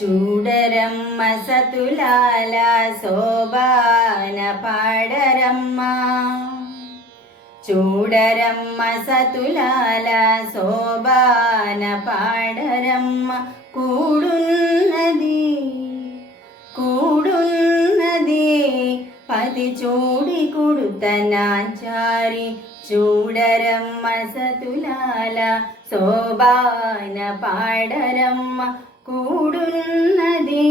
చూడరమ్మ సతులాల శోభాన పాడరమ్మ, చూడరమ్మ సతులాల శోభాన పాడరమ్మ. కూడున్నది కూడున్నది పతి చూడి కుడుతనాచారి, చూడరమ్మ సతులాల శోభాన పాడరమ్మ. కూడున్నది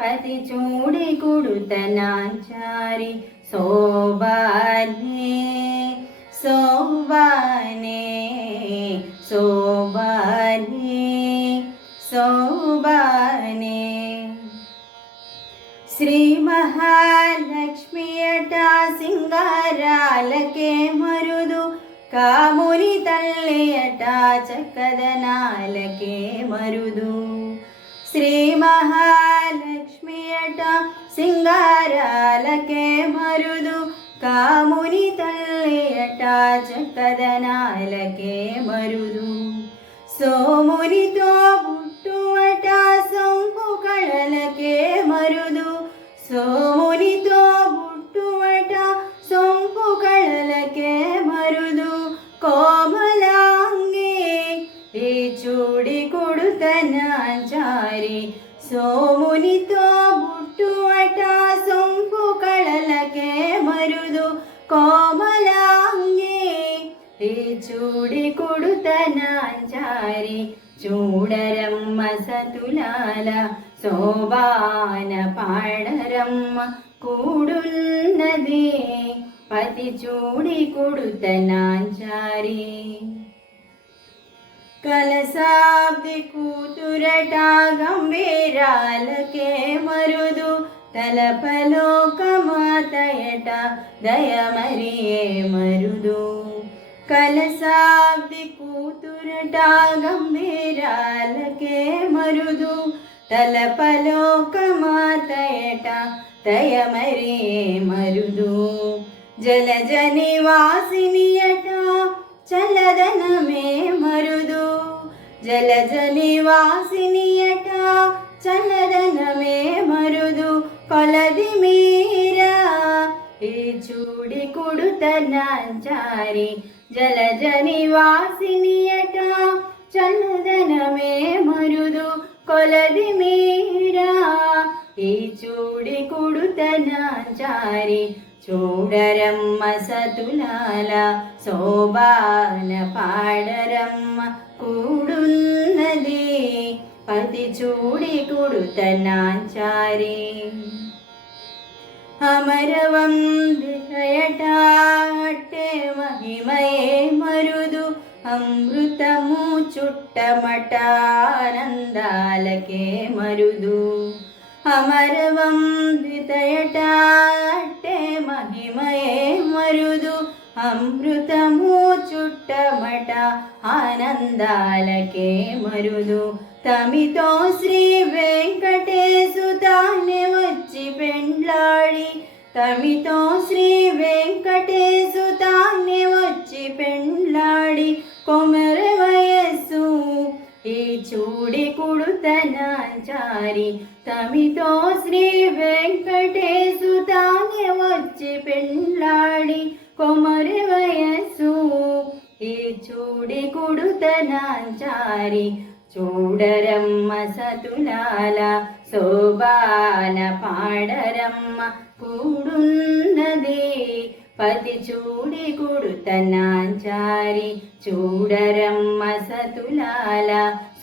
పతి చూడి కుడుతనాచారి, శోభానే శోభానే శోభానే శోభానే. శ్రీ మహాలక్ష్మి అట సింగారాలకే మరుదు, కాముని తల్లి అట చక్కదనాలకే మరుదు. శ్రీ మహాలక్ష్మి అట సింగారాలకే మరుదు, కాముని తల్లి అట చక్కదనాలకే మరుదు. సోమునితో పుట్టువట సొంపు కళలకే మరుదు, సోమునితో పుట్టువట సొంపు కళలకే మరుదు. కోమలాంగి ఈ చూడి కుడుతనాచారి, సోమునితో పుట్టువట సొంపు కళలకే మరుదు. కోమలాంగి ఈ చూడి కుడుతనాచారి, చూడరమ్మ సతులాల శోభాన పాడరమ్మ. కూడున్నది పతి చూడి కుడుతనాచారి, కలసాబ్ది కూతురట గంభీరాలకే మరుదు, తలపలోకమాతయట దయమరియే మరుదు. కలసాబ్ది కూతురట గంభీరాలకే మరుదు, తలపలోకమాతయట దయమరియే మరుదు. జలజ నివాసినియట చల్లదనమే మరుదు, జలజ నివాసినియట చల్లదనమే మరుదు. కొలది మీరా ఈ చూడి కుడుతనాచారి, జలజ నివాసినియట చల్లదనమే మరుదు. కొలది మీరా ఈ చూడి కుడుతనాచారి, చూడరమ్మ సతులాల శోభాన పాడరమ్మ. కూడున్నది పతి చూడి కుడుతనాచారి, అమరవందితయట అట్టే మహిమయే మరుదు, అమృతము చుట్టమట ఆనందాలకే మరుదు. అమరవందితయట అట్టే మహిమయే మరుదు, అమృతము చుట్టమట ఆనందాలకే మరుదు. తమితో శ్రీ వెంకటేశు తానే వచ్చి పెండ్లాడి, తమితో శ్రీ వెంకటేశు తానే వచ్చి పెండ్లాడి. కొమర వయస్సు ఈ చూడి కుడుతనాచారి, తమితో శ్రీ వెంకటేశు తానే వచ్చి పెండ్లాడి. కొమర వయస్సు ఈ చూడి కుడుతనాచారి, చూడరమ్మ సతులాల శోభాన పాడరమ్మ. కూడున్నది పతి చూడి కుడుతనాచారి, చూడరమ్మ సతులాల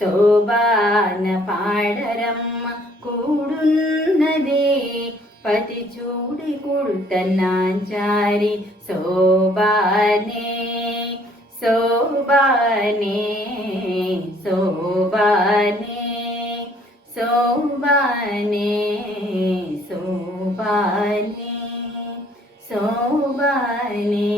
శోభాన పాడరమ్మ. కూడున్నది పతి చూడి కుడుతనాచారి, శోభానే శోభానే శోభానే శోభానే శోభానే శోభానే.